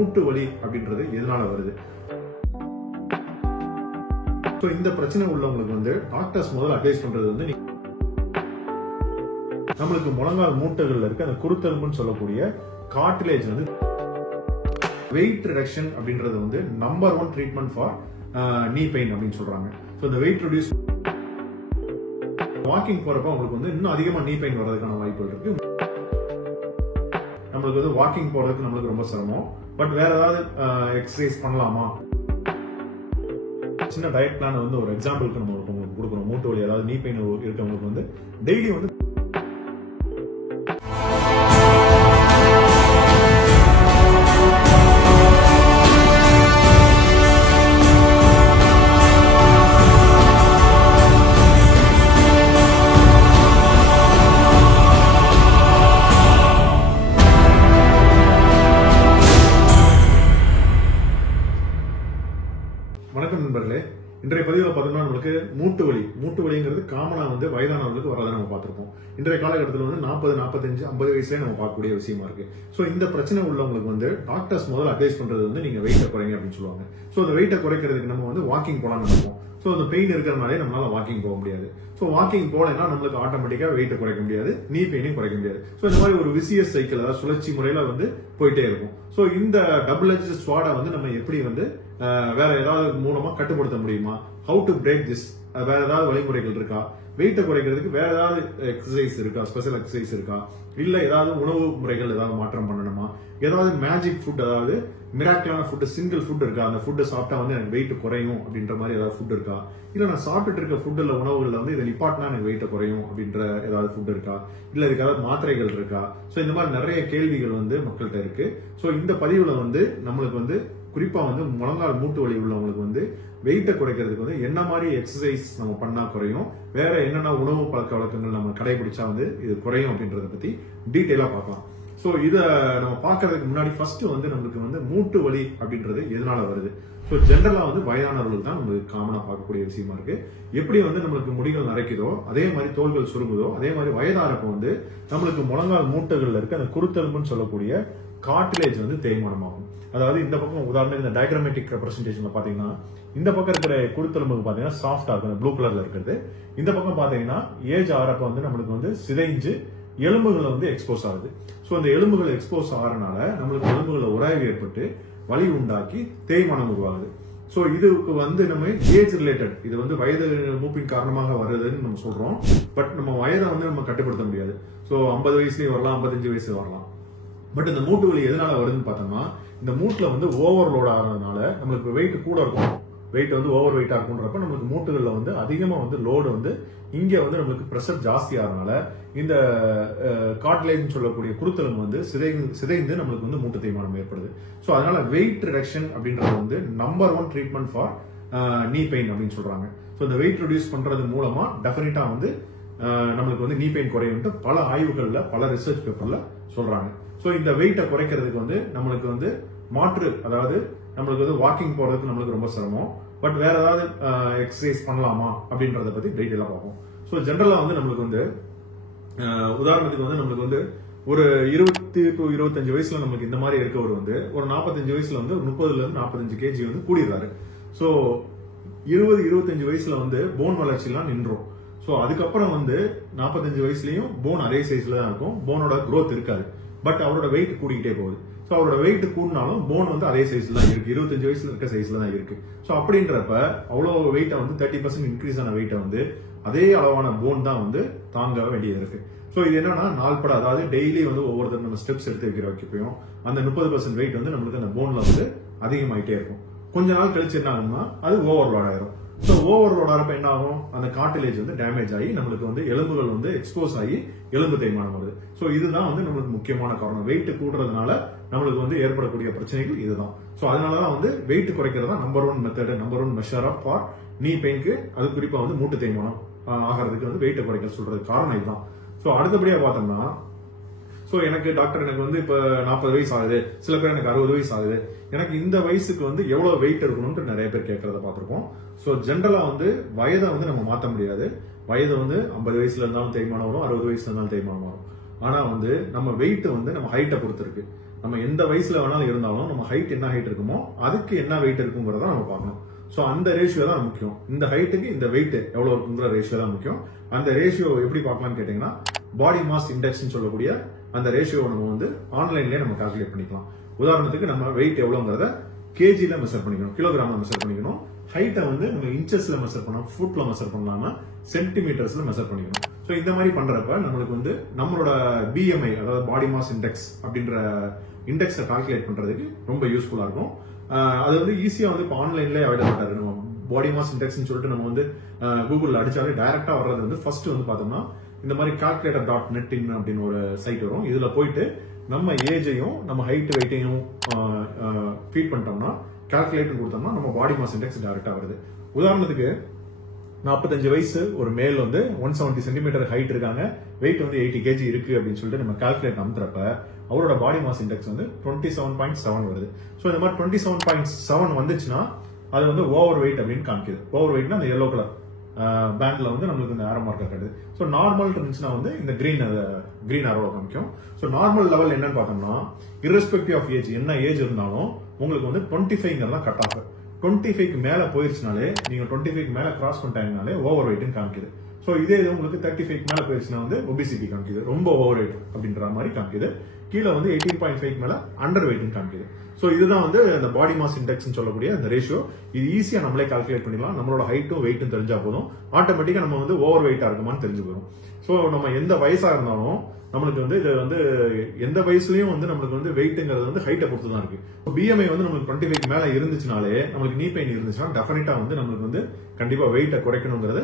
மூட்டு வலி அப்படின்றது எதனால வருது? இந்த பிரச்சனை உள்ளவங்களுக்கு வந்து டாக்டர்ஸ் முதல்ல அட்வைஸ் பண்றது வந்து நம்மளுக்கு முழங்கால் மூட்டுகள்ல இருக்க அந்த குருத்தெலும்புன்னு சொல்லக்கூடிய கார்டிலேஜ் வந்து வெயிட் ரிடக்ஷன் அப்படின்றது வந்து நம்பர் 1 ட்ரீட்மெண்ட் ஃபார் நீ பெயின் அப்படின்னு சொல்றாங்க. இந்த வெயிட் ரெடியூஸ் வாக்கிங் போறப்ப உங்களுக்கு வந்து இன்னும் அதிகமா நீ பெயின் வர்றதுக்கான வாய்ப்புகள் இருக்கு. நம்மளுக்கு வந்து வாக்கிங் போறதுக்கு நம்மளுக்கு ரொம்ப சிரமம். பட் வேற ஏதாவது எக்ஸசைஸ் பண்ணலாமா? சின்ன டயட் பிளான் வந்து ஒரு எக்ஸாம்பிளுக்கு நம்ம கொடுக்கணும். மூட்டு வலி அதாவது நீ பெயின் இருக்கவங்களுக்கு வந்து டெய்லி வந்து வணக்கம் நண்பர்களே. இன்றைய பதிவுல பார்த்தோம்னா நம்மளுக்கு மூட்டு வலிங்கிறது காமனா வந்து வயதானவர்களுக்கு வரதை நம்ம பார்த்திருப்போம். இன்றைய காலகட்டத்தில் வந்து 40, 45, 50 வயசுல நம்ம பார்க்கக்கூடிய விஷயமா இருக்கு. இந்த பிரச்சனை உள்ளவங்களுக்கு வந்து டாக்டர்ஸ் முதல்ல அட்வைஸ் பண்றது வந்து நீங்க வெயிட்டை குறைங்க அப்படின்னு சொல்லுவாங்க. அந்த வெயிட்டை குறைக்கிறதுக்கு நம்ம வந்து வாக்கிங் போலாம்னு நினைப்போம். அந்த பெயின் இருக்கிறதுனாலே நம்மளால வாக்கிங் போக முடியாது. வாக்கிங் போலன்னா நம்மளுக்கு ஆட்டோமேட்டிக்கா வெயிட்டை குறைக்க முடியாது, நீ பெயினையும் குறைக்க முடியாது. இந்த மாதிரி ஒரு விசியஸ் சைக்கிள், அதாவது சுழற்சி முறையில வந்து போயிட்டே இருக்கும். இந்த டபுள் எட்ஜ் ஸ்வாடை வந்து நம்ம எப்படி வந்து வேற ஏதாவது மூலமா கட்டுப்படுத்த முடியுமா? How to break this? வேற ஏதாவது வழிமுறைகள் இருக்கா? வெயிட்டை குறைக்கிறதுக்கு வேற ஏதாவது எக்ஸசைஸ் இருக்கா? ஸ்பெஷல் எக்ஸசைஸ் இருக்கா? இல்ல ஏதாவது உணவு முறைகள் ஏதாவது மாற்றம் பண்ணணுமா? ஏதாவது மேஜிக் ஃபுட், அதாவது மிராக்கிளான ஃபுட், சிங்கிள் ஃபுட் இருக்கா? அந்த ஃபுட் சாப்பிட்டா வந்து எனக்கு வெயிட் குறையும் அப்படின்ற மாதிரி ஏதாவது ஃபுட் இருக்கா? இல்ல நான் சாப்பிட்டுட்டு இருக்க ஃபுட்ல உணவுகள்ல வந்து இதை நிப்பாட்டினா எனக்கு வெயிட்டை குறையும் அப்படின்ற ஏதாவது ஃபுட் இருக்கா? இல்ல இதுக்கு ஏதாவது மாத்திரைகள் இருக்கா? இந்த மாதிரி நிறைய கேள்விகள் வந்து மக்கள்கிட்ட இருக்கு. இந்த பதிவுல வந்து நம்மளுக்கு வந்து குறிப்பா வந்து முழங்கால் மூட்டு வலி உள்ளவங்களுக்கு வந்து வெயிட்டை குறைக்கிறதுக்கு வந்து என்ன மாதிரி எக்ஸசைஸ் நம்ம பண்ணா குறையும், வேற என்னென்ன உணவு பழக்க வழக்கங்கள் நம்ம கடைபிடிச்சா வந்து இது குறையும் அப்படின்றத பத்தி டீட்டெயிலா பார்க்கலாம். இத நம்ம பாக்குறதுக்கு முன்னாடி ஃபர்ஸ்ட் வந்து நம்மளுக்கு வந்து மூட்டு வலி அப்படின்றது எதனால வருது? ஜென்ரலா வந்து வயதானவர்களுக்கு தான் நம்மளுக்கு காமனா பார்க்கக்கூடிய விஷயமா இருக்கு. எப்படி வந்து நம்மளுக்கு முடிகள் நரைக்குதோ, அதே மாதிரி தோள்கள் சுருங்குதோ, அதே மாதிரி வயதானப்ப வந்து நம்மளுக்கு முழங்கால் மூட்டுகள்ல இருக்க அந்த குருத்தெலும்புன்னு சொல்லக்கூடிய கார்டிலேஜ் வந்து தேய்மானமாகும். அதாவது இந்த பக்கம் உதாரணம் இந்த டயக்ராமேட்டிக் ரெப்ரசன்டேஷன்ல பாத்தீங்கன்னா இந்த பக்கம் இருக்கிற குருத்தெலும்புக்கு பாத்தீங்கன்னா சாஃப்டா இருக்கும், ப்ளூ கலர்ல இருக்கிறது. இந்த பக்கம் பாத்தீங்கன்னா ஏஜ் ஆறப்ப வந்து நம்மளுக்கு வந்து சிதைஞ்சு எலும்புகள் வந்து எக்ஸ்போஸ் ஆகுது. அந்த எலும்புகள் எக்ஸ்போஸ் ஆகிறனால நம்மளுக்கு எலும்புகளை உராய்வு ஏற்பட்டு வலி உண்டாக்கி தேய்மானம் உருவாகுது. இதுக்கு வந்து நம்ம ஏஜ் ரிலேட்டட், இது வந்து வயது மூப்பின் காரணமாக வருதுன்னு நம்ம சொல்றோம். பட் நம்ம வயதை வந்து நம்ம கட்டுப்படுத்த முடியாது. 50 வயசுலயும் வரலாம், 55 வயசுல வரலாம். பட் இந்த மூட்டு வலி எதனால வருதுன்னு பார்த்தோம்னா, இந்த மூட்டுல வந்து ஓவர்லோட் ஆகிறதுனால நம்மளுக்கு வெயிட் கூட இருக்கும். வெயிட் வந்து ஓவர் வெயிட்டா இருக்குன்றப்ப நம்மளுக்கு மூட்டுகள்ல வந்து அதிகமா வந்து லோடு வந்து இங்க வந்து நம்மளுக்கு பிரஷர் ஜாஸ்தி ஆகிறதுனால இந்த கார்டிலேஜ் சொல்லக்கூடிய குருத்தெலும்பு வந்து சிதைந்து நம்மளுக்கு வந்து மூட்டு தேய்மானம் ஏற்படுது. அதனால வெயிட் ரிடக்ஷன் அப்படின்றது வந்து நம்பர் 1 ட்ரீட்மெண்ட் ஃபார் நீ பெயின் அப்படின்னு சொல்றாங்க. இந்த வெயிட் ரெடியூஸ் பண்றது மூலமா டெஃபினட்டா வந்து நம்மளுக்கு வந்து நீ பெயின் குறையும் பல ஆய்வுகள்ல, பல ரிசர்ச் பேப்பர்ல சொல்றாங்க. இந்த வெயிட்டை குறைக்கிறதுக்கு வந்து நம்மளுக்கு வந்து மாற்று, அதாவது நம்மளுக்கு வந்து வாக்கிங் போறதுக்கு நம்மளுக்கு ரொம்ப சிரமம். பட் வேற ஏதாவது எக்ஸசைஸ் பண்ணலாமா அப்படின்றத பத்தி டீடைலா பார்ப்போம். ஜென்ரலா வந்து நம்மளுக்கு வந்து உதாரணத்துக்கு வந்து நம்மளுக்கு வந்து ஒரு 20 to 25 வயசுல நம்மளுக்கு இந்த மாதிரி இருக்கவர் வந்து ஒரு 45 வயசுல வந்து 30ல இருந்து 45 கேஜி வந்து கூடிடுறாரு. 20-25 வயசுல வந்து போன் வளர்ச்சி எல்லாம் நின்றோம். அதுக்கப்புறம் வந்து 45 வயசுலயும் போன் அதே சைஸ்ல தான் இருக்கும், போனோட growth இருக்காது. பட் அவரோட வெயிட் கூடிக்கிட்டே போகுது. அவரோட வெயிட் கூடினாலும் போன் வந்து அதே சைஸ்ல தான் இருக்கு, 25 வயசுல இருக்க சைஸ்ல தான் இருக்கு. அப்படின்றப்ப அவ்வளவு வெயிட்டை வந்து 30% இன்க்ரீஸ் ஆன வெயிட்டை வந்து அதே அளவான போன் தான் வந்து தாங்க வேண்டியது இருக்கு. இது என்னன்னா நாள்பட, அதாவது டெய்லி வந்து ஒவ்வொருத்தரும் நம்ம ஸ்டெப்ஸ் எடுத்து வைக்கிற வைக்கப்பயும் அந்த 30% வெயிட் வந்து நம்மளுக்கு அந்த போன்ல வந்து அதிகமாயிட்டே இருக்கும். கொஞ்ச நாள் கழிச்சு என்ன ஆகும்னா அது ஓவர்லோட் ஆயிரும். ஓவர்லோட் ஆகிறப்ப என்ன ஆகும், அந்த கார்டிலேஜ் வந்து டேமேஜ் ஆகி நம்மளுக்கு வந்து எலும்புகள் வந்து எக்ஸ்போஸ் ஆகி எலும்பு தேய்மானம் வருது. இதுதான் வந்து நம்மளுக்கு முக்கியமான காரணம். வெயிட் கூடுறதுனால நம்மளுக்கு வந்து ஏற்படக்கூடிய பிரச்சனைகள் இதுதான். அதனாலதான் வந்து வெயிட் குறைக்கிறதா number 1 method, number 1 measure of for knee பெயின்க்கு, அது குறிப்பா வந்து மூட்டு தேய்மானம் ஆகிறதுக்கு வந்து வெயிட் குறைக்க சொல்றது காரணம் இதுதான். அடுத்தபடியா பார்த்தோம்னா எனக்கு டாக்டர் எனக்கு வந்து இப்ப 40 வயசு ஆகுது, சில பேர் எனக்கு 60 வயசு ஆகுது, எனக்கு இந்த வயசுக்கு வந்து எவ்வளவு வெயிட் இருக்கணும்னு நிறைய பேர் கேட்கறத பார்த்திருப்போம். ஜென்ரலா வந்து வயதை வந்து நம்ம மாத்த முடியாது. வயது வந்து 50 வயசுல இருந்தாலும் தேய்மானம் வரும், 60 வயசுல இருந்தாலும் தேய்மானம் வரும். ஆனா வந்து நம்ம வெயிட் வந்து நம்ம ஹைட்டை பொறுத்து இருக்கு. நம்ம எந்த வயசுல வேணாலும் இருந்தாலும் நம்ம ஹைட் என்ன ஹைட் இருக்குமோ அதுக்கு என்ன வெயிட் இருக்குங்கிறத நம்ம பார்க்கணும். ஸோ அந்த ரேஷியோ தான் முக்கியம். இந்த ஹைட்டுக்கு இந்த வெயிட் எவ்வளவு இருக்குங்கிற ரேஷியோ தான் முக்கியம். அந்த ரேஷியோ எப்படி பார்க்கலாம்னு கேட்டீங்கன்னா பாடி மாஸ் இண்டெக்ஸ் சொல்லக்கூடிய அந்த ரேஷியோ நம்ம வந்து ஆன்லைன்லயே நம்ம கால்குலேட் பண்ணிக்கலாம். உதாரணத்துக்கு நம்ம வெயிட் எவ்வளவுங்கிறத கேஜில மெஷர் பண்ணிக்கணும், கிலோகிராம்ல மெஷர் பண்ணிக்கணும். ஹைட்டை வந்து நம்ம இன்ச்சஸ்ல மெஷர் பண்ணலாம், ஃபுட்ல மெஷர் பண்ணலாம சென்டிமீட்டர்ஸ்ல மெஷர் பண்ணிக்கணும். ஸோ இந்த மாதிரி பண்றப்ப நம்மளுக்கு வந்து நம்மளோட பிஎம்ஐ அதாவது பாடி மாஸ் இண்டெக்ஸ் அப்படின்ற இண்டெக்ஸை கால்குலேட் பண்றதுக்கு ரொம்ப யூஸ்ஃபுல்லா இருக்கும். அது வந்து ஈஸியா வந்து இப்போ ஆன்லைன்லேயே அவைலபிள் இருக்கு. நம்ம பாடி மாஸ் இண்டெக்ஸ் சொல்லிட்டு நம்ம வந்து கூகுள்ல அடிச்சாலே டைரக்டா வர்றது வந்து ஃபர்ஸ்ட் வந்து பார்த்தோம்னா இந்த மாதிரி calculator.net அப்படின்னு ஒரு சைட் வரும். இதுல போயிட்டு நம்ம ஏஜையும் நம்ம ஹைட் வெயிட்டையும் ஃபீட் பண்ணிட்டோம்னா கால்குலேட் கொடுத்தோம்னா நம்ம பாடி மாஸ் இண்டெக்ஸ் டைரக்டா வருது. உதாரணத்துக்கு 45 வயசு ஒரு மேல் வந்து 170 சென்டிமீட்டர் ஹைட் இருக்காங்க, வெயிட் வந்து 80 kg இருக்கு அப்படின்னு சொல்லிட்டு நம்ம கால்குலேட் அமுத்துறப்ப அவரோட பாடி மாஸ் இண்டெக்ஸ் வந்து 27.7 வருது. ஸோ இந்த மாதிரி 27.7 வந்துச்சுன்னா அது வந்து ஓவர் வெயிட் அப்படின்னு காமிக்குது. ஓவர் வெயிட்னா அந்த எல்லோ கலர் பேண்ட்ல வந்து நம்மளுக்கு இந்த ஆரோ மார்க்கர் காட்டுது. ஸோ நார்மல் இருந்துச்சுன்னா வந்து இந்த கிரீன் ஆரோவை காமிக்கும். ஸோ நார்மல் லெவல் என்னன்னு பார்த்தோம்னா irrespective ஆஃப் ஏஜ், என்ன ஏஜ் இருந்தாலும் உங்களுக்கு வந்து 25 கட் ஆஃப். 25க்கு மேல போயிருச்சுனாலே நீங்க 25க்கு மேல கிராஸ் பண்ணிட்டாங்கனாலே ஓவர் வெயிட்னு காமிக்குது. ஸோ இதே இது உங்களுக்கு 35க்கு மேல போயிருச்சுன்னா வந்து ஒபிசிட்டி காமிக்குது, ரொம்ப ஓவர் வெயிட் அப்படின்ற மாதிரி காமிக்குது. கீழே வந்து 18.5 மேல அண்டர் வெயிட்னு காமிக்குது. ஸோ இதுதான் வந்து அந்த பாடி மாஸ் இண்டெக்ஸ் சொல்லக்கூடிய அந்த ரேஷியோ. இது ஈஸியா நம்மளே கால்குலேட் பண்ணிக்கலாம். நம்மளோட ஹைட்டும் வெயிட்டும் தெரிஞ்சா போதும், ஆட்டோமேட்டிக்கா நம்ம வந்து ஓவர் வெயிட்டா இருக்குமான்னு தெரிஞ்சு போயிடும். ஸோ நம்ம எந்த வயசா இருந்தாலும் நம்மளுக்கு வந்து இது வந்து எந்த வயசுலயும் வந்து நம்மளுக்கு வந்து வெயிட்ங்கிறது வந்து ஹைட்டை பொறுத்து தான் இருக்கு. பிஎம்ஐ வந்து நம்மளுக்கு 25 மேல இருந்துச்சுனாலே நம்மளுக்கு நீ பெயின் இருந்துச்சுன்னா டெஃபினட்டா வந்து நம்மளுக்கு வந்து கண்டிப்பா வெயிட்டை குறைக்கணுங்கிறது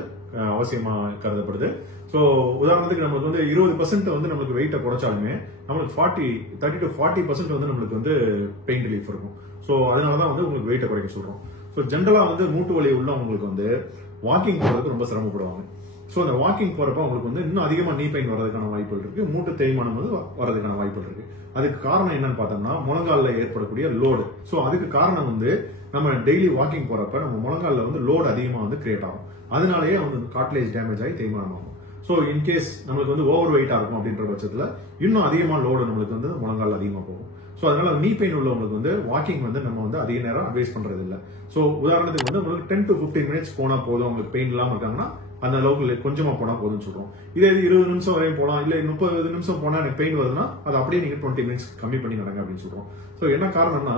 அவசியமா கருதப்படுது. ஸோ உதாரணத்துக்கு நம்மளுக்கு வந்து 20% வந்து நம்மளுக்கு வெயிட்டை குறைச்சாலுமே நம்மளுக்கு 30 to 40% வந்து நம்மளுக்கு வந்து பெயின் ரிலீஃப் இருக்கும். ஸோ அதனாலதான் வந்து உங்களுக்கு வெயிட்டை குறைக்க சொல்றோம். ஸோ ஜென்ரலா வந்து மூட்டு வலி உள்ளவங்களுக்கு வந்து வாக்கிங் போறதுக்கு ரொம்ப சிரமப்படுவாங்க. ஸோ அந்த வாக்கிங் போறப்ப உங்களுக்கு வந்து இன்னும் அதிகமா நீ பெயின் வர்றதுக்கான வாய்ப்புகள் இருக்கு, மூட்டு தேய்மானம் வந்து வர்றதுக்கான வாய்ப்புகள் இருக்கு. அதுக்கு காரணம் என்னன்னு பார்த்தோம்னா முழங்கால ஏற்படக்கூடிய லோடு. ஸோ அதுக்கு காரணம் வந்து நம்ம டெய்லி வாக்கிங் போறப்ப நம்ம முழங்கால வந்து லோடு அதிகமா வந்து கிரியேட் ஆகும். அதனாலேயே வந்து கார்ட்லேஜ் டேமேஜ் ஆகி தேய்மானம் ஆகும். ஸோ இன்கேஸ் நம்மளுக்கு வந்து ஓவர் வெயிட்டா இருக்கும் அப்படின்ற பட்சத்துல இன்னும் அதிகமா லோடு நம்மளுக்கு வந்து முழங்கால அதிகமா போகும். ஸோ அதனால நீ பெயின் உள்ளவங்களுக்கு வந்து வாக்கிங் வந்து நம்ம வந்து அதிக நேரம் அட்வைஸ் பண்றது இல்லை. ஸோ உதாரணத்துக்கு வந்து உங்களுக்கு 10 to 15 மினிட்ஸ் போனா போதும், உங்களுக்கு பெயின் இல்லாம இருக்காங்கன்னா அந்த அளவுக்கு கொஞ்சமா போனா போதும்னு சொல்றோம். இதே 20 நிமிஷம் வரையும் போலாம், இல்ல 30 நிமிஷம் போனா எனக்கு பெயின் வருதுன்னா அது அப்படியே நீங்க 20 மினிட்ஸ் கம்மி பண்ணி நடங்க அப்படின்னு சொல்றோம். ஸோ என்ன காரணம்னா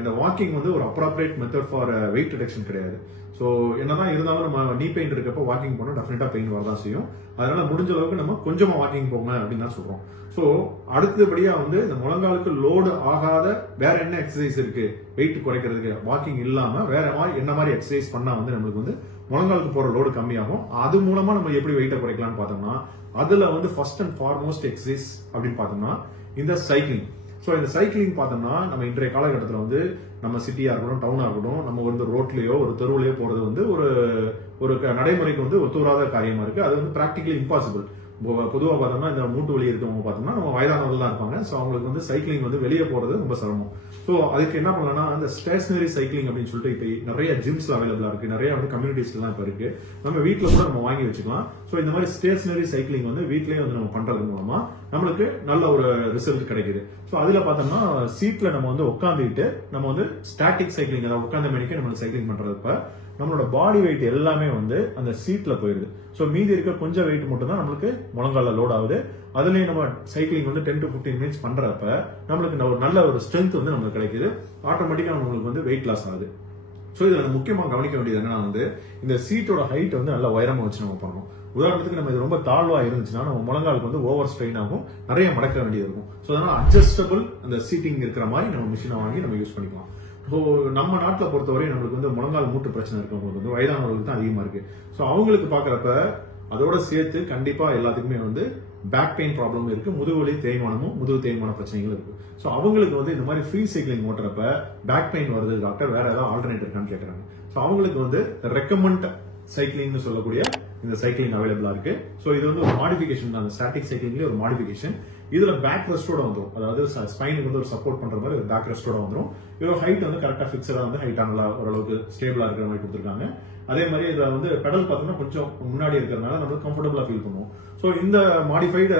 இந்த வாக்கிங் வந்து ஒரு appropriate method for wait reduction கிடையாது. ஸோ என்னதான் இருந்தாலும் நம்ம நீ பெயின் இருக்கப்போ வாக்கிங் போனா டெஃபினட்டா பெயின் வரதான் செய்யும். அதனால முடிஞ்ச அளவுக்கு நம்ம கொஞ்சமா வாக்கிங் போங்க அப்படின்னு தான் சொல்றோம். ஸோ அடுத்தபடியா வந்து இந்த முழங்காலுக்கு லோடு ஆகாத வேற என்ன எக்ஸசைஸ் இருக்கு வெயிட் குறைக்கிறதுக்கு வாக்கிங் இல்லாம வேற மாதிரி என்ன மாதிரி எக்ஸசைஸ் பண்ணா வந்து நம்மளுக்கு வந்து முழங்காலுக்கு போற லோடு கம்மியாகும். அது மூலமா நம்ம எப்படி வெயிட்டை குறைக்கலாம்னு பார்த்தோம்னா அதுல வந்து ஃபர்ஸ்ட் அண்ட் ஃபார்மோஸ்ட் எக்ஸசைஸ் அப்படின்னு பார்த்தோம்னா இந்த சைக்கிளிங். ஸோ இந்த சைக்கிளிங் பார்த்தோம்னா நம்ம இன்றைய காலகட்டத்தில் வந்து நம்ம சிட்டியா இருக்கட்டும் டவுனா இருக்கட்டும் நம்ம வந்து ரோட்லயோ ஒரு தெருவுலயோ போறது வந்து ஒரு நடைமுறைக்கு வந்து ஒத்துவராத காரியமா இருக்கு. அது வந்து பிராக்டிகலி இம்பாசிபிள். பொதுவாக பார்த்தோம்னா இந்த மூட்டு வலி இருக்கவங்க பார்த்தோம்னா நம்ம வயதானவர்கள் தான் இருப்பாங்க. ஸோ அவங்களுக்கு வந்து சைக்கிளிங் வந்து வெளியே போறது ரொம்ப சிரமம். ஸோ அதுக்கு என்ன பண்ணலாம்னா அந்த ஸ்டேஷனரி சைக்கிளிங் அப்படின்னு சொல்லிட்டு இப்போ நிறைய ஜிம்ஸ்ல அவைலபிளா இருக்கு, நிறைய வந்து கம்யூனிட்டிஸ்லாம் இப்போ இருக்கு. நம்ம வீட்டில் கூட நம்ம வாங்கி வச்சுக்கலாம். ஸோ இந்த மாதிரி ஸ்டேஷனரி சைக்கிளிங் வந்து வீட்லயே வந்து நம்ம பண்றது மூலமா நம்மளுக்கு நல்ல ஒரு ரிசல்ட் கிடைக்குது. ஸோ அதுல பார்த்தோம்னா சீட்ல நம்ம வந்து உட்காந்துக்கிட்டு நம்ம வந்து ஸ்டாட்டிக் சைக்கிளிங் அதாவது உட்காந்த மணிக்கு நம்ம சைக்கிளிங் பண்றப்ப நம்மளோட பாடி வெயிட் எல்லாமே வந்து அந்த சீட்ல போயிருது. ஸோ மீதி இருக்க கொஞ்சம் வெயிட் மட்டும் தான் நம்மளுக்கு முழங்கால லோட் ஆகுது. அதுலயும் நம்ம சைக்கிளிங் வந்து 10 to 15 மினிட்ஸ் பண்றப்ப நம்மளுக்கு ஒரு நல்ல ஒரு ஸ்ட்ரென்த் வந்து நம்மளுக்கு கிடைக்குது. ஆட்டோமேட்டிக்கா நம்மளுக்கு வந்து வெயிட் லாஸ் ஆகுது. ஸோ இதுல முக்கியமா கவனிக்க வேண்டியது என்னன்னா வந்து இந்த சீட்டோட ஹைட் வந்து நல்லா உயரமா வச்சு நம்ம பண்ணணும். உதாரணத்துக்கு நம்ம இது ரொம்ப தாழ்வா இருந்துச்சுன்னா நம்ம முழங்காலுக்கு வந்து ஓவர் ஸ்ட்ரெயின் ஆகும், நிறைய மடக்க வேண்டியது இருக்கும். ஸோ அதனால அட்ஜஸ்டபிள் அந்த சீட்டிங் இருக்கிற மாதிரி நம்ம மிஷினை வாங்கி நம்ம யூஸ் பண்ணிக்கலாம். ஸோ நம்ம நாட்டில் பொறுத்தவரை நம்மளுக்கு வந்து முழங்கால் மூட்டு பிரச்சனை இருக்கவங்களுக்கு வந்து வயதானவர்களுக்கு தான் அதிகமா இருக்கு. ஸோ அவங்களுக்கு பாக்குறப்ப அதோட சேர்த்து கண்டிப்பா எல்லாத்துக்குமே வந்து பேக் பெயின் ப்ராப்ளம் இருக்கு, முதுகுவலி தேய்மானமும் முதுகு தேய்மான பிரச்சனைகளும் இருக்கு. ஸோ அவங்களுக்கு வந்து இந்த மாதிரி ஃப்ரீ சைக்கிளிங் ஓட்டுறப்ப பேக் பெயின் வருது டாக்டர் வேற ஏதாவது ஆல்டர்னேட் இருக்கான்னு கேட்கறாங்க. ஸோ அவங்களுக்கு வந்து ரெக்கமெண்ட் சைக்கிளிங்னு சொல்லக்கூடிய இந்த சைக்கிளிங் அவைலபிளா இருக்கு. ஸோ இது வந்து ஒரு மாடிஃபிகேஷன் தான், ஸ்டாட்டிக் சைக்கிளிங்லேயே ஒரு மாடிஃபிகேஷன். இதுல பேக் ரெஸ்டோட வந்துடும், அதாவது ஸ்பைனுக்கு வந்து ஒரு சப்போர்ட் பண்ற மாதிரி பேக் ரெஸ்டோட வந்துடும். இதோட ஹைட் வந்து கரெக்டா பிக்சடா வந்து ஹைட் நல்லா ஓரளவுக்கு ஸ்டேபிளா இருக்கிற மாதிரி கொடுத்துருக்காங்க. அதே மாதிரி இதுல வந்து பெடல் பார்த்தோம்னா கொஞ்சம் முன்னாடி இருக்கிறதுனால நம்ம கம்ஃபர்டபுளா ஃபீல் பண்ணுவோம். ஸோ இந்த மாடிஃபைடு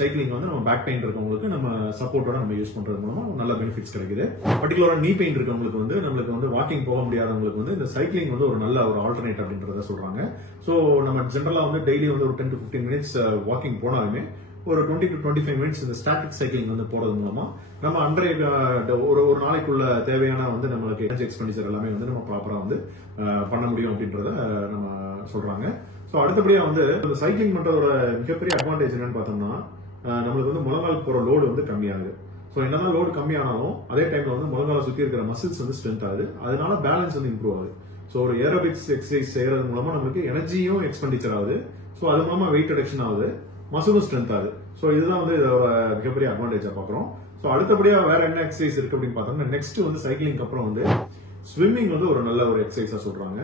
சைக்கிளிங் வந்து நம்ம பேக் பெயின் இருக்கவங்களுக்கு நம்ம சப்போர்ட்டோட நம்ம யூஸ் பண்றது மூலமா நல்ல பெனிஃபிட்ஸ் கிடைக்குது. பர்டிகுலரா நீ பெயின் இருக்கவங்களுக்கு வந்து நம்மளுக்கு வந்து வாக்கிங் போக முடியாதவங்களுக்கு வந்து இந்த சைக்கிளிங் வந்து ஒரு நல்ல ஒரு ஆல்டர்னேட் அப்படின்றத சொல்றாங்க. ஸோ நம்ம ஜென்ரலா வந்து டெய்லி வந்து ஒரு 10 to 15 மினிட்ஸ் வாக்கிங் போனாலுமே ஒரு 20 to 25 மினிட்ஸ் இந்த ஸ்டாட்டிக் சைக்கிளிங் வந்து போறது மூலமா நம்ம அன்றைய ஒரு நாளைக்குள்ள தேவையான வந்து நம்மளுக்கு எனர்ஜி எக்ஸ்பெண்டிச்சர் எல்லாமே வந்து நம்ம ப்ராப்பரா வந்து பண்ண முடியும் அப்படின்றத நம்ம சொல்றாங்க. ஸோ அடுத்தபடியா வந்து இந்த சைக்கிளிங் பண்றதோட மிகப்பெரிய அட்வான்டேஜ் என்னன்னு பார்த்தோம்னா நம்மளுக்கு வந்து முழங்கால் போற லோடு வந்து கம்மியாகுது. ஸோ என்னதான் லோடு கம்மியானாலும் அதே டைம்ல வந்து முழங்கால சுற்றி இருக்கிற மசில்ஸ் வந்து ஸ்ட்ரென்த் ஆகுது, அதனால பேலன்ஸ் வந்து இம்ப்ரூவ் ஆகுது. ஸோ ஒரு ஏரோபிக்ஸ் எக்ஸசைஸ் செய்யறது மூலமா நமக்கு எனர்ஜியும் எக்ஸ்பெண்டிச்சர் ஆகுது, ஸோ அது மூலமா வெயிட் ரிடக்ஷன் ஆகுது, மசிலும் ஸ்ட்ரென்த் ஆகுது. ஸோ இதுதான் வந்து இதோட மிகப்பெரிய அட்வான்டேஜா பாக்குறோம். ஸோ அடுத்தபடியா வேற என்ன எக்ஸசைஸ் இருக்கு அப்படின்னு பார்த்தோம்னா நெக்ஸ்ட் வந்து சைக்கிளிங் அப்புறம் வந்து ஸ்விம்மிங் வந்து ஒரு நல்ல ஒரு எக்ஸசைஸா சொல்றாங்க.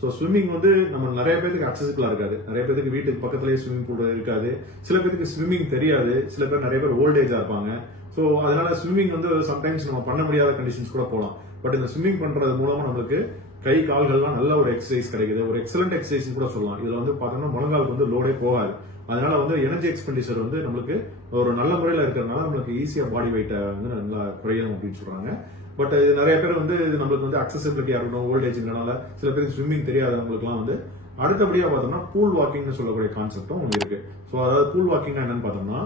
ஸோ ஸ்விம்மிங் வந்து நம்ம நிறைய பேருக்கு அக்சசிபிளா இருக்காது, நிறைய பேருக்கு வீட்டுக்கு பக்கத்துலேயே ஸ்விம்மிங் பூல் இருக்காது, சில பேருக்கு ஸ்விம்மிங் தெரியாது, சில பேர் நிறைய பேர் ஓல்டேஜா இருப்பாங்க. ஸோ அதனால ஸ்விம்மிங் வந்து சம்டைம்ஸ் நம்ம பண்ண முடியாத கண்டிஷன்ஸ் கூட போகலாம். பட் இந்த ஸ்விம்மிங் பண்றது மூலமா நம்மளுக்கு கை கால்கள்லாம் நல்ல ஒரு எக்ஸசைஸ் கிடைக்குது, ஒரு எக்ஸலண்ட் எக்ஸசைஸ் கூட சொல்லலாம். இதுல வந்து பாத்தோம்னா முழங்காலுக்கு வந்து லோடே போகாது, அதனால வந்து எனர்ஜி எக்ஸ்பெண்டிச்சர் வந்து நம்மளுக்கு ஒரு நல்ல முறையில இருக்கிறதுனால நம்மளுக்கு ஈஸியா பாடி வெயிட்டை வந்து நல்லா குறையும் அப்படின்னு சொல்றாங்க. பட் இது நிறைய பேர் வந்து இது நம்மளுக்கு வந்து அக்சசிபிலிட்டியா இருக்கணும், ஓல்டேஜ்னால சில பேருக்கு ஸ்விம்மிங் தெரியாதவங்களுக்குலாம் வந்து அடுத்தபடியா பார்த்தோம்னா பூல் வாக்கிங்னு சொல்லக்கூடிய கான்செப்டும் ஒன்று இருக்கு. ஸோ அதாவது பூல் வாக்கிங் என்னன்னு பார்த்தோம்னா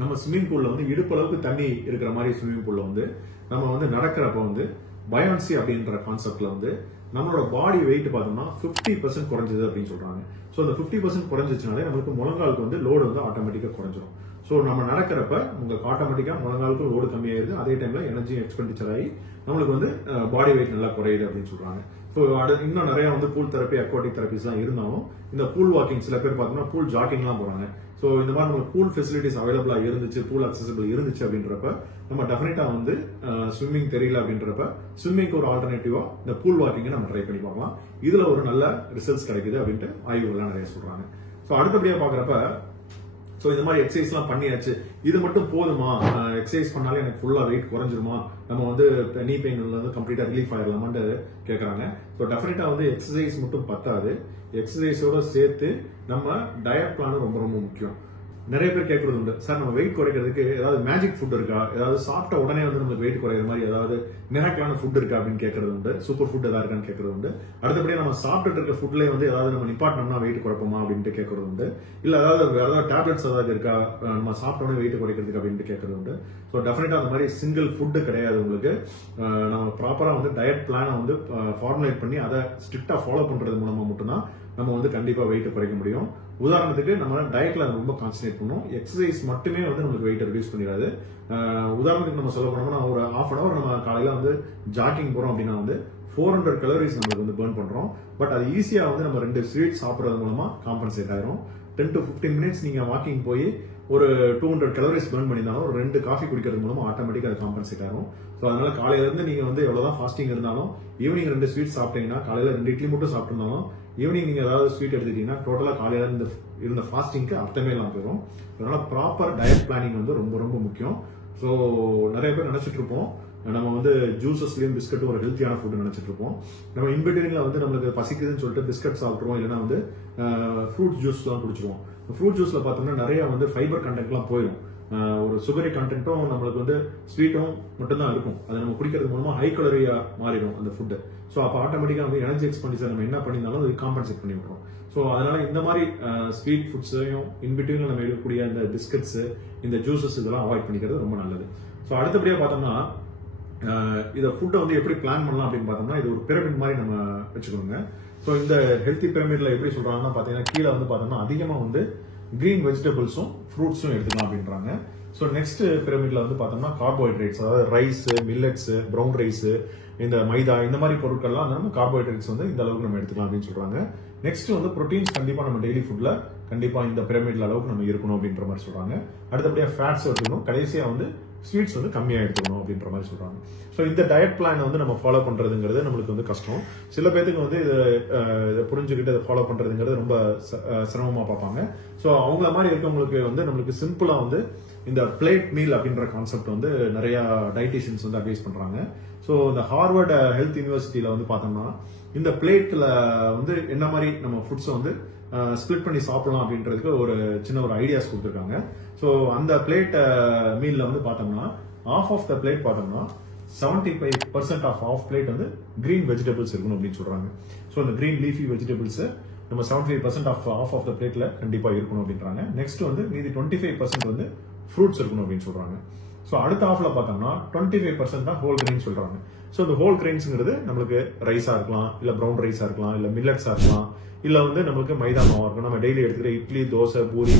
நம்ம ஸ்விம்மிங் பூல்ல வந்து இடுப்பளவுக்கு தண்ணி இருக்கிற மாதிரி ஸ்விம்மிங் பூல்ல வந்து நம்ம வந்து நடக்கிறப்ப வந்து பயான்சி அப்படின்ற கான்செப்ட்ல வந்து நம்மளோட பாடி வெயிட் பார்த்தோம்னா 50% குறைஞ்சது அப்படின்னு சொல்றாங்க. ஸோ அந்த 50% குறைஞ்சிச்சுனாலே நம்மளுக்கு முழங்காலுக்கு வந்து லோடு வந்து ஆட்டோமேட்டிக்கா குறைஞ்சிரும். ஸோ நம்ம நடக்கிறப்ப உங்களுக்கு ஆட்டோமேட்டிக்கா முழங்காலுக்கு லோடு கம்மியாயிருது, அதே டைம்ல எனர்ஜி எக்ஸ்பெண்டிச்சர் ஆகி நம்மளுக்கு வந்து பாடி வெயிட் நல்லா குறையுது அப்படின்னு சொல்றாங்க. ஸோ இன்னும் நிறைய வந்து பூல் தெரப்பி, அக்வாட்டிக் தெரப்பிஸ் எல்லாம் இருந்தாலும் இந்த பூல் வாக்கிங் சில பேர் பார்த்தோம்னா பூல் ஜாக்கிங்லாம் போறாங்க. ஸோ இந்த மாதிரி நம்மளுக்கு பூல் ஃபெசிலிட்டிஸ் அவைலபிளா இருந்துச்சு, பூல் அக்சசிபிள் இருந்துச்சு அப்படின்றப்ப நம்ம டெஃபினட்டா வந்து ஸ்விம்மிங் தெரியல அப்படின்றப்ப ஸ்விம்மிங்க்கு ஒரு ஆல்டர்னேட்டிவா இந்த பூல் வாக்கிங்கை நம்ம ட்ரை பண்ணி பார்க்கலாம். இதுல ஒரு நல்ல ரிசல்ட்ஸ் கிடைக்குது அப்படின்ட்டு ஆய்வுகள்லாம் நிறைய சொல்றாங்க. ஸோ அடுத்தபடியா பாக்குறப்ப ஸோ இந்த மாதிரி எக்ஸசைஸ் எல்லாம் பண்ணியாச்சு, இது மட்டும் போதுமா, எக்ஸசைஸ் பண்ணாலே எனக்கு ஃபுல்லா வெயிட் குறைஞ்சிருமா, நம்ம வந்து நீ பெயின்ல இருந்து கம்ப்ளீட்டா ரிலீஃப் ஆயிடலாமான்னு கேட்கறாங்க. ஸோ டெஃபினட்டா வந்து எக்ஸசைஸ் மட்டும் பத்தாது, எக்ஸசைஸோட சேர்த்து நம்ம டயட் பிளான் ரொம்ப ரொம்ப முக்கியம். நிறைய பேர் கேட்கறது உண்டு, சார் நம்ம வெயிட் குறைக்கிறதுக்கு ஏதாவது மேஜிக் ஃபுட் இருக்கா, ஏதாவது சாப்பிட்ட உடனே வந்து நமக்கு வெயிட் குறையிற மாதிரி ஏதாவது மிராக்கிளான ஃபுட் இருக்கா அப்படின்னு கேட்கறது உண்டு, சூப்பர் ஃபுட் ஏதாவது இருக்கான்னு கேட்கறது உண்டு. அடுத்தபடியா நம்ம சாப்பிட்டு இருக்க ஃபுட்லேயே வந்து ஏதாவது நம்ம நிப்பாட்டினோம்னா வெயிட் குறைப்போமா அப்படின்ட்டு கேட்கறது உண்டு. இல்ல ஏதாவது வேற ஏதாவது டேப்லெட்ஸ் ஏதாவது இருக்கா நம்ம சாப்பிட்டோன்னே வெயிட் குறைக்கிறதுக்கு அப்படின்ட்டு கேட்கறது உண்டு. ஸோ டெஃபினட்டா அந்த மாதிரி சிங்கிள் ஃபுட்டு கிடையாது உங்களுக்கு. நம்ம ப்ராப்பரா வந்து டயட் பிளானை வந்து ஃபார்முலேட் பண்ணி அதை ஸ்ட்ரிக்டா ஃபாலோ பண்றது மூலமா மட்டும்தான் நம்ம வந்து கண்டிப்பா வெயிட் குறைக்க முடியும். உதாரணத்துக்கு நம்ம டயட்ல ரொம்ப கான்சன்ட்ரேட் பண்ணும், எக்ஸசைஸ் மட்டுமே வந்து நமக்கு வெயிட் ரெடியூஸ் பண்ணிடாது. உதாரணத்துக்கு நம்ம சொல்ல போனோம்னா ஒரு ஹாஃப் அன் அவர் நம்ம காலையில வந்து ஜாக்கிங் போறோம் அப்படின்னா வந்து 400 கலோரிஸ் நம்மளுக்கு வந்து பர்ன் பண்றோம். பட் அது ஈஸியா வந்து நம்ம 2 ஸ்வீட் சாப்பிடுறது மூலமா காம்பன்சேட் ஆயிரும். 10 to 15 மினிட்ஸ் நீங்க வாக்கிங் போய் ஒரு 200 கலோரிஸ் பர்ன் பண்ணியிருந்தாலும் ஒரு 2 காஃபி குடிக்கிறது மூலமா ஆட்டோமேட்டிக்கா அது காம்பன்சேட் ஆகும். ஸோ அதனால காலையில இருந்து நீங்க வந்து எவ்வளவுதான் ஃபாஸ்டிங் இருந்தாலும் ஈவினிங் 2 ஸ்வீட் சாப்பிட்டீங்கன்னா, காலையில 2 இட்லி மட்டும் சாப்பிட்டிருந்தாலும் ஈவினிங் நீங்க ஏதாவது ஸ்வீட் எடுத்துட்டீங்கன்னா டோட்டலா காலையில இருந்த ஃபாஸ்டிங்க்கு அர்த்தமே இல்லாம போயிடும். அதனால ப்ராப்பர் டயட் பிளானிங் வந்து ரொம்ப ரொம்ப முக்கியம். ஸோ நிறைய பேர் நினைச்சிட்டு இருப்போம் நம்ம வந்து ஜூசஸ்லயும் பிஸ்கட்டும் ஒரு ஹெல்த்தியான ஃபுட் நினைச்சிட்டு இருப்போம். நம்ம இன்பிட்வீன்ல வந்து நம்மளுக்கு பசிக்குதுன்னு சொல்லிட்டு பிஸ்கட் சாப்பிட்டுருவோம், இல்லைன்னா வந்து ஃப்ரூட் ஜூஸ் தான் குடிச்சிருவோம். ஃப்ரூட் ஜூஸ்ல பார்த்தோம்னா நிறைய வந்து ஃபைபர் கண்டென்ட்லாம் போயிடும், ஒரு சுகரி கண்டென்ட்டும் நம்மளுக்கு வந்து ஸ்வீட்டும் மட்டும்தான் இருக்கும். அதை நம்ம குடிக்கிறது மூலமா ஹை கலோரியா மாறிடும் அந்த ஃபுட்டு. ஸோ அப்போ ஆட்டோமேட்டிக்கா வந்து எனர்ஜி எக்ஸ்பெண்டிச்சர் நம்ம என்ன பண்ணியிருந்தாலும் அது காம்பன்சேட் பண்ணி விட்டுரும். ஸோ அதனால இந்த மாதிரி ஸ்வீட் ஃபுட்ஸையும் இன்பிட்வீன்ல நம்ம எடுக்கக்கூடிய இந்த பிஸ்கட்ஸ், இந்த ஜூசஸ் இதெல்லாம் அவாய்ட் பண்ணிக்கிறது ரொம்ப நல்லது. ஸோ அடுத்தபடியா பார்த்தோம்னா இதை ஃபுட்டை வந்து எப்படி பிளான் பண்ணலாம் அப்படின்னு பார்த்தோம்னா இது ஒரு பிரமிட் மாதிரி நம்ம வச்சுக்கோங்க. ஸோ இந்த ஹெல்த்தி பிரமிட்ல எப்படி சொல்றாங்கன்னா பார்த்தீங்கன்னா கீழே வந்து பார்த்தோம்னா அதிகமாக வந்து கிரீன் வெஜிடபிள்ஸும் ஃப்ரூட்ஸும் எடுத்துக்கலாம் அப்படின்றாங்க. ஸோ நெக்ஸ்ட் பிரமிட்ல வந்து பார்த்தோம்னா கார்போஹைட்ரேட்ஸ், அதாவது ரைஸ், மில்லட்ஸ், ப்ரௌன் ரைஸ், இந்த மைதா இந்த மாதிரி பொருட்கள்லாம் நம்ம கார்போஹைட்ரேட்ஸ் வந்து இந்த அளவுக்கு நம்ம எடுத்துக்கலாம் அப்படின்னு சொல்றாங்க. நெக்ஸ்ட் வந்து ப்ரோட்டீன்ஸ் கண்டிப்பா நம்ம டெய்லி ஃபுட்ல கண்டிப்பா இந்த பிரமிட்ல அளவுக்கு நம்ம இருக்கணும் அப்படின்ற மாதிரி சொல்றாங்க. அடுத்தபடியா ஃபேட்ஸ் எடுத்துக்கணும், கடைசியா வந்து ஸ்வீட்ஸ் வந்து கம்மியா எடுத்துக்கணும் அப்படின்ற மாதிரி சொல்றாங்க. ஸோ இந்த டயட் பிளான் வந்து நம்ம ஃபாலோ பண்றதுங்கிறது நம்மளுக்கு வந்து கஷ்டம். சில பேருக்கு வந்து இதை புரிஞ்சுக்கிட்டு இதை ஃபாலோ பண்றதுங்கிறது ரொம்ப சிரமமா பார்ப்பாங்க. ஸோ அவங்கள மாதிரி இருக்கவங்களுக்கு வந்து நம்மளுக்கு சிம்பிளா வந்து இந்த பிளேட் மீல் அப்படின்ற கான்செப்ட் வந்து நிறைய டயட்டிஷியன்ஸ் வந்து அட்வைஸ் பண்றாங்க. ஸோ இந்த ஹார்வர்ட் ஹெல்த் யூனிவர்சிட்டியில வந்து பார்த்தோம்னா இந்த பிளேட்ல வந்து என்ன மாதிரி நம்ம ஃபுட்ஸை வந்து ஸ்பிளிட் பண்ணி சாப்பிடலாம் அப்படின்றதுக்கு ஒரு சின்ன ஒரு ஐடியாஸ் கொடுத்துருக்காங்க. ஸோ அந்த பிளேட் மீல்ல வந்து பார்த்தோம்னா ஆஃப் த பிளேட் பார்த்தோம்னா 75% ஆஃப் ஆஃப் பிளேட் வந்து கிரீன் வெஜிடபிள்ஸ் இருக்கணும் அப்படின்னு சொல்றாங்க. ஸோ அந்த கிரீன் லீஃபி வெஜிடபிள்ஸ் நம்ம 75% ஆஃப் த பிளேட்ல கண்டிப்பா இருக்கணும் அப்படின்றாங்க. நெக்ஸ்ட் வந்து மீதி 25% வந்து ஃப்ரூட்ஸ் இருக்கணும் அப்படின்னு சொல்றாங்க. ஸோ அடுத்த ஆஃப்ல பார்த்தோம்னா 25% தான் ஹோல் கிரெயின் சொல்றாங்க. ஸோ இந்த ஹோல் கிரெயின்ஸ்ங்கிறது நம்மளுக்கு ரைஸா இருக்கலாம், இல்ல ப்ரௌன் ரைஸா இருக்கலாம், இல்ல மில்லட்ஸா இருக்கலாம், இல்ல வந்து நம்மளுக்கு மைதா மாவா இருக்கும். நம்ம டெய்லி எடுத்துக்கிற இட்லி, தோசை, பூரி,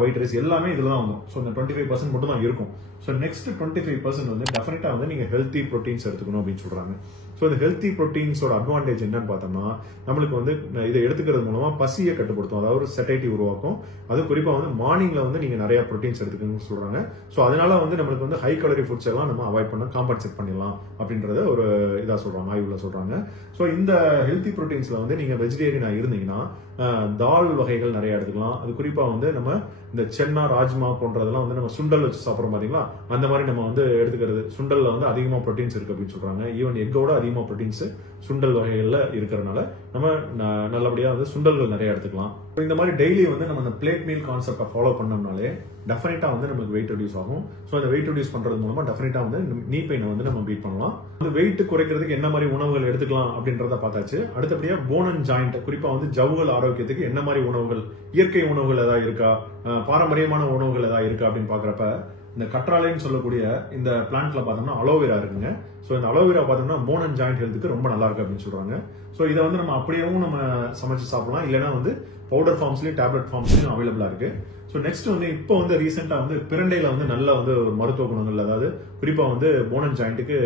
ஒயிட் ரைஸ் எல்லாமே இதுல தான் வரும். ஸோ இந்த 25% மட்டும் தான் இருக்கும். ஸோ நெக்ஸ்ட் 25% வந்து டெஃபினட்டா வந்து நீங்க ஹெல்த்தி ப்ரோட்டீன்ஸ் எடுத்துக்கணும் அப்படின்னு சொல்றாங்க. ஸோ இந்த ஹெல்த்தி ப்ரோட்டீன்ஸோட அட்வான்டேஜ் என்னன்னு பார்த்தோம்னா நம்மளுக்கு வந்து இதை எடுத்துக்கிறது மூலமா பசியை கட்டுப்படுத்தும், அதாவது ஒரு செட்டைட்டி உருவாக்கும். அது குறிப்பா வந்து மார்னிங்ல வந்து நீங்க நிறைய ப்ரோட்டீன்ஸ் எடுத்துக்கணும்னு சொல்றாங்க. ஸோ அதனால வந்து நம்மளுக்கு வந்து ஹை கலோரி ஃபுட்ஸ் எல்லாம் நம்ம அவாய்ட் பண்ண காம்பன்சேட் பண்ணிடலாம் அப்படின்றத ஒரு இதா சொல்றாங்க, ஆய்வுல சொல்றாங்க. ஸோ இந்த ஹெல்த்தி ப்ரோட்டீன்ஸ்ல வந்து நீங்க வெஜிடேரியனா இருந்தீங்கன்னா தால் வகைகள் நிறைய எடுத்துக்கலாம். அது குறிப்பா வந்து நம்ம இந்த சென்னா, ராஜ்மா போன்றதெல்லாம் வந்து நம்ம சுண்டல் வச்சு சாப்பிட்றோம் பாத்தீங்களா, அந்த மாதிரி நம்ம வந்து எடுத்துக்கிறது. சுண்டல்ல வந்து அதிகமா ப்ரோட்டீன்ஸ் இருக்கு அப்படின்னு சொல்றாங்க. ஈவன் எக்கோட அதிகமா ப்ரோட்டீன்ஸ் சுண்டல் வகைகள்ல இருக்கிறதுனால நம்ம நல்லபடியா வந்து சுண்டல்கள் நிறைய எடுத்துக்கலாம். இந்த மாதிரி டெய்லி வந்து நம்ம இந்த பிளேட் மீல் கான்செப்டை ஃபாலோ பண்ணோம்னாலே டெஃபினட்டா வந்து நமக்கு வெயிட் ரெடியூஸ் ஆகும். ஸோ இந்த வெயிட் ரெடியூஸ் பண்றது மூலமா டெஃபினட்டா வந்து நீ பெயினை வந்து நம்ம பீட் பண்ணலாம். அந்த வெயிட் குறைக்கிறதுக்கு என்ன மாதிரி உணவுகள் எடுத்துக்கலாம் அப்படின்றத பார்த்தாச்சு. அடுத்தபடியா போன் அண்ட் ஜாயிண்ட், குறிப்பா வந்து ஜவ்வுகள் ஆரோக்கியத்துக்கு என்ன மாதிரி உணவுகள், இயற்கை உணவுகள் ஏதாவது இருக்கா, பாரம்பரியமான உணவுகள் ஏதாவது இருக்கா அப்படின்னு பாக்குறப்ப இந்த கற்றாழைன்னு சொல்லக்கூடிய இந்த பிளான்ட்ல பார்த்தோம்னா அலோவேரா இருக்குங்க. ஸோ இந்த அலோவேரா பார்த்தோம்னா போன் அண்ட் ஜாயிண்ட் ஹெல்த்துக்கு ரொம்ப நல்லா இருக்கு அப்படின்னு சொல்றாங்க. ஸோ இதை வந்து நம்ம அப்படியேவும் நம்ம சமைச்சு சாப்பிடலாம், இல்லைன்னா வந்து பவுடர் ஃபார்ம்ஸ்லயும் டேப்லெட் ஃபார்ம்ஸ்லயும் அவைலபிளா இருக்கு. ஸோ நெக்ஸ்ட் வந்து இப்போ வந்து ரீசெண்டா வந்து பிரண்டையில வந்து நல்ல வந்து ஒரு மருத்துவ குணங்கள், அதாவது குறிப்பா வந்து போன் அண்ட் ஜாயிண்ட்டுக்கு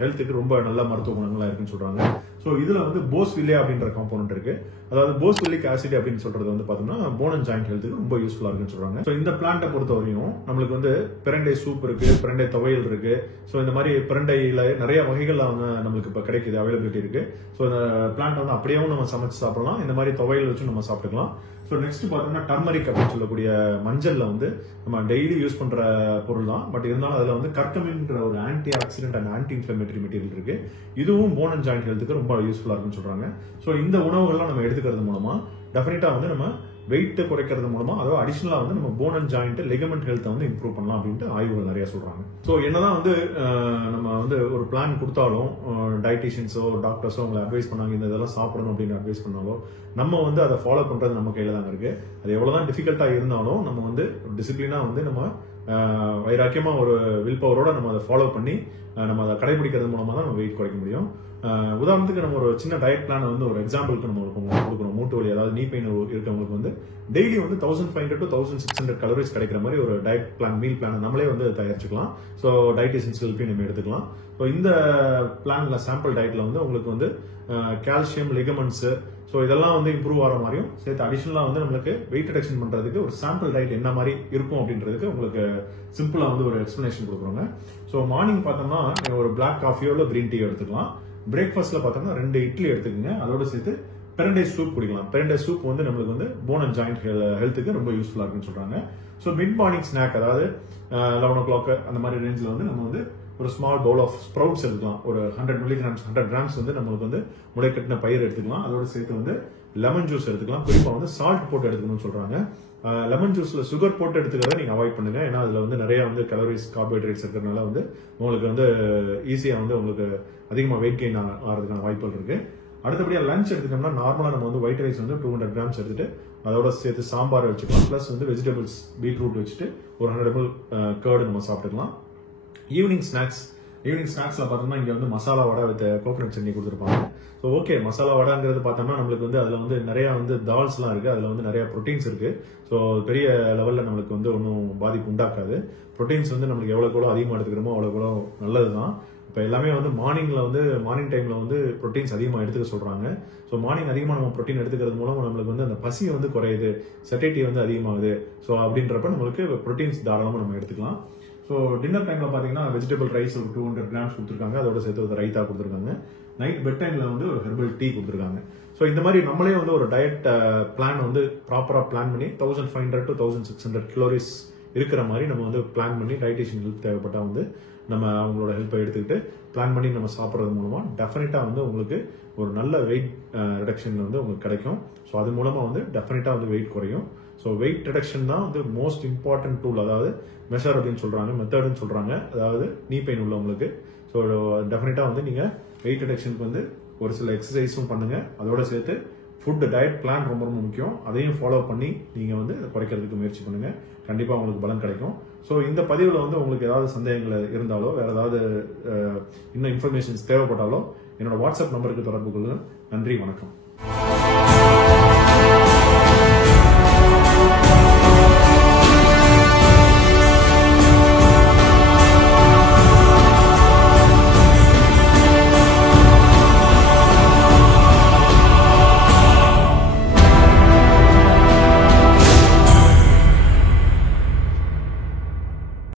ஹெல்த்துக்கு ரொம்ப நல்ல மருத்துவ குணங்களா இருக்குன்னு சொல்றாங்க. ஸோ இதுல வந்து போஸ்வில்லே அப்படின்ற காம்பவுண்ட் இருக்கு. அதாவது போஸ்வில்லிக் ஆசிட் அப்படின்னு சொல்றது வந்து பாத்தோம்னா போன் அண்ட் ஜாயிண்ட் ஹெல்த்துக்கு ரொம்ப யூஸ்ஃபுல்லா இருக்குன்னு சொல்றாங்க. ஸோ இந்த பிளான்ட்டை பொறுத்தவரையும் நம்மளுக்கு வந்து பிரண்டை சூப் இருக்கு, பிரண்டை துவையல் இருக்கு. ஸோ இந்த மாதிரி பிரண்டையில நிறைய வகைகள் வந்து நம்மளுக்கு இப்ப கிடைக்குது, அவைலபிலிட்டி இருக்கு. ஸோ இந்த பிளான்ட் வந்து அப்படியேவும் நம்ம சமைச்சு சாப்பிடலாம், இந்த மாதிரி துவையல் வச்சு நம்ம சாப்பிட்டுக்கலாம். ஸோ நெக்ஸ்ட் பார்த்தோம்னா டர்மரிக் அப்படின்னு சொல்லக்கூடிய மஞ்சள்ல வந்து நம்ம டெய்லி யூஸ் பண்ற பொருள் தான். பட் இருந்தாலும் அதுல வந்து கர்கமின்ற ஒரு anti accident and anti inflammatory material இருக்கு. இதுவும் போன் அண்ட் ஜாயிண்ட் ஹெல்த்துக்கு ரொம்ப யூஸ்ஃபுல்லா இருக்குன்னு சொல்றாங்க. ஸோ இந்த உணவுகள்லாம் நம்ம எடுத்துக்கிறது மூலமா டெஃபினட்டா வந்து நம்ம வெயிட் குறைக்கிறது மூலமா, அதாவது அடிஷனலா வந்து நம்ம போன் அண்ட் ஜாயிண்ட், லிகமெண்ட் ஹெல்த்தை வந்து இம்ப்ரூவ் பண்ணலாம் அப்படின்ட்டு ஆய்வுகள் நிறைய சொல்றாங்க. ஸோ என்னதான் வந்து நம்ம வந்து ஒரு பிளான் கொடுத்தாலும் டயட்டிஷியன்ஸோ டாக்டர்ஸோ உங்களை அட்வைஸ் பண்ணாங்க இந்த இதெல்லாம் சாப்பிடணும் அப்படின்னு அட்வைஸ் பண்ணாலும் நம்ம வந்து அதை ஃபாலோ பண்றது நம்ம கையில தாங்க இருக்கு. அது எவ்வளவுதான் டிஃபிகல்ட்டா இருந்தாலும் நம்ம வந்து டிசிப்ளினா வந்து நம்ம வைராக்கியமா ஒரு வில் பவரோட நம்ம அதை ஃபாலோ பண்ணி நம்ம அதை கடைபிடிக்கிறது மூலமா தான் நம்ம வெயிட் குறைக்க முடியும். உதாரணத்துக்கு நம்ம ஒரு சின்ன டயட் பிளான் வந்து ஒரு எக்ஸாம்பிளுக்கு நம்ம கொடுக்குறோம். மூட்டு வலி, அதாவது நீ பெயின் இருக்கவங்களுக்கு வந்து டெய்லி வந்து 1500 to 1600 கலோரிஸ் கிடைக்கிற மாதிரி ஒரு டயட் பிளான், மீல் பிளான் நம்மளே வந்து தயாரிச்சுக்கலாம். ஸோ டயட்டிஷியன்ஸ் ஹெல்ப்பையும் நம்ம எடுத்துக்கலாம். ஸோ இந்த பிளான்ல சாம்பிள் டயட்ல வந்து உங்களுக்கு வந்து கால்சியம், லிகமெண்ட்ஸ், ஸோ இதெல்லாம் வந்து இம்ப்ரூவ் ஆகிற மாதிரியும் சேர்த்து அடிஷனலா வந்து நம்மளுக்கு வெயிட் ரிடக்ஷன் பண்றதுக்கு ஒரு சாம்பிள் டயட் என்ன மாதிரி இருக்கும் அப்படின்றதுக்கு உங்களுக்கு சிம்பிளா வந்து ஒரு எக்ஸ்பிளனேஷன் கொடுக்குறோங்க. ஸோ மார்னிங் பார்த்தோம்னா ஒரு பிளாக் காஃபியோ இல்லை கிரீன் டீ எடுத்துக்கலாம். பிரேக்ஃபாஸ்ட்ல பார்த்தோம்னா 2 இட்லி எடுத்துக்கோங்க, அதோட சேர்த்து பிரண்டை சூப் குடிக்கலாம். பிரண்டை சூப் வந்து நம்மளுக்கு வந்து போன் அண்ட் ஜாயிண்ட் ஹெல்த்துக்கு ரொம்ப யூஸ்ஃபுல்லா இருக்குன்னு சொல்றாங்க. ஸோ மிட் மார்னிங் ஸ்நாக், அதாவது 11 o'clock அந்த மாதிரி ரேஞ்சில் வந்து நம்ம வந்து ஒரு ஸ்மால் பவுல் ஆஃப் ஸ்ப்ரவுட்ஸ் எடுத்துக்கலாம். ஒரு 100 milligrams 100 grams வந்து நம்மளுக்கு வந்து முளைக்கட்டின பயிர் எடுத்துக்கலாம். அதோட சேர்த்து வந்து லெமன் ஜூஸ் எடுத்துக்கலாம். குறிப்பா வந்து சால்ட் போட்டு எடுத்துக்கணும்னு சொல்றாங்க. லெமன் ஜூஸ்ல சுகர் போட்டு எடுத்துக்கிறத நீங்க அவாய்ட் பண்ணுங்க, ஏன்னா அதுல வந்து நிறைய வந்து கலோரிஸ், கார்போஹைட்ரேட்ஸ் இருக்கிறதுனால வந்து உங்களுக்கு வந்து ஈஸியா வந்து உங்களுக்கு அதிகமா வெயிட் கெயின் ஆகிறதுக்கான வாய்ப்புகள் இருக்கு. அடுத்தபடியா லஞ்ச் எடுத்துட்டோம்னா நார்மலா நம்ம வந்து ஒயிட் ரைஸ் வந்து 200 grams எடுத்துட்டு அதோட சேர்த்து சாம்பார் வச்சுக்கலாம். பிளஸ் வந்து வெஜிடபிள்ஸ், பீட்ரூட் வச்சுட்டு ஒரு 100 ml கர்டு நம்ம சாப்பிட்டுக்கலாம். ஈவினிங் ஸ்நாக்ஸ்ல பார்த்தோம்னா இங்க வந்து மசாலா வடை வித் கோகனட் சட்னி கொடுத்துருப்பாங்க. ஸோ ஓகே, மசாலா வடைங்கிறது பார்த்தோம்னா நம்மளுக்கு வந்து அதுல வந்து நிறைய வந்து தால்ஸ்லாம் இருக்கு, அதுல வந்து நிறைய ப்ரோட்டீன்ஸ் இருக்கு. ஸோ பெரிய லெவல்ல நம்மளுக்கு வந்து ஒன்றும் பாதிப்பு உண்டாக்காது. ப்ரோட்டீன்ஸ் வந்து நம்மளுக்கு எவ்வளவு அதிகமாக எடுத்துக்கிறோமோ அவ்வளோ நல்லதுதான். இப்போ எல்லாமே வந்து மார்னிங் டைம்ல வந்து ப்ரோட்டீன்ஸ் அதிகமாக எடுத்துக்க சொல்றாங்க. ஸோ மார்னிங் அதிகமாக நம்ம ப்ரோட்டீன் எடுத்துக்கிறது மூலம் நம்மளுக்கு வந்து அந்த பசி வந்து குறையுது, செட்டிட்டி வந்து அதிகமாகுது. ஸோ அப்படின்றப்ப நம்மளுக்கு ப்ரோட்டீன்ஸ் தாராளமாக நம்ம எடுத்துக்கலாம். ஸோ டின்னர் டைம்ல பாத்தீங்கன்னா வெஜிடபிள் ரைஸ் ஒரு 200 grams கொடுத்துருக்காங்க, அதோட சேர்த்து ஒரு ரைத்தா கொடுத்துருக்காங்க. நைட் பெட் டைம்ல வந்து ஒரு ஹெர்பல் டீ கொடுத்துருக்காங்க. ஸோ இந்த மாதிரி நம்மளே வந்து ஒரு டயட் பிளான் வந்து ப்ராப்பரா பிளான் பண்ணி 1500 to 1600 கலோரிஸ் இருக்கிற மாதிரி நம்ம வந்து பிளான் பண்ணி டயட்டிஷியன் ஹெல்ப் தேவைப்பட்டா வந்து நம்ம அவங்களோட ஹெல்ப்பை எடுத்துக்கிட்டு பிளான் பண்ணி நம்ம சாப்பிட்றது மூலமா டெஃபினட்டா வந்து உங்களுக்கு ஒரு நல்ல வெயிட் ரிடக்ஷன் வந்து உங்களுக்கு கிடைக்கும். ஸோ அது மூலமா வந்து டெஃபினட்டா வந்து வெயிட் குறையும். ஸோ வெயிட் ரிடக்ஷன் தான் வந்து மோஸ்ட் இம்பார்ட்டன்ட் டூல், அதாவது மெஷர் அப்படின்னு சொல்றாங்க, மெத்தட்னு சொல்றாங்க, அதாவது நீ பெயின் உள்ளவங்களுக்கு. ஸோ டெஃபினட்டா வந்து நீங்க வெயிட் ரிடக்ஷனுக்கு வந்து ஒரு சில எக்ஸசைஸும் பண்ணுங்க. அதோட சேர்த்து ஃபுட் டயட் பிளான் ரொம்ப ரொம்ப முக்கியம். அதையும் ஃபாலோ பண்ணி நீங்க வந்து குறைக்கிறதுக்கு முயற்சி பண்ணுங்க. கண்டிப்பா உங்களுக்கு பலன் கிடைக்கும். ஸோ இந்த பதிவில் வந்து உங்களுக்கு ஏதாவது சந்தேகங்கள் இருந்தாலோ வேற ஏதாவது இன்னும் இன்ஃபர்மேஷன்ஸ் தேவைப்பட்டாலோ என்னோட வாட்ஸ்அப் நம்பருக்கு தொடர்பு கொள்ளுங்கள். நன்றி, வணக்கம்.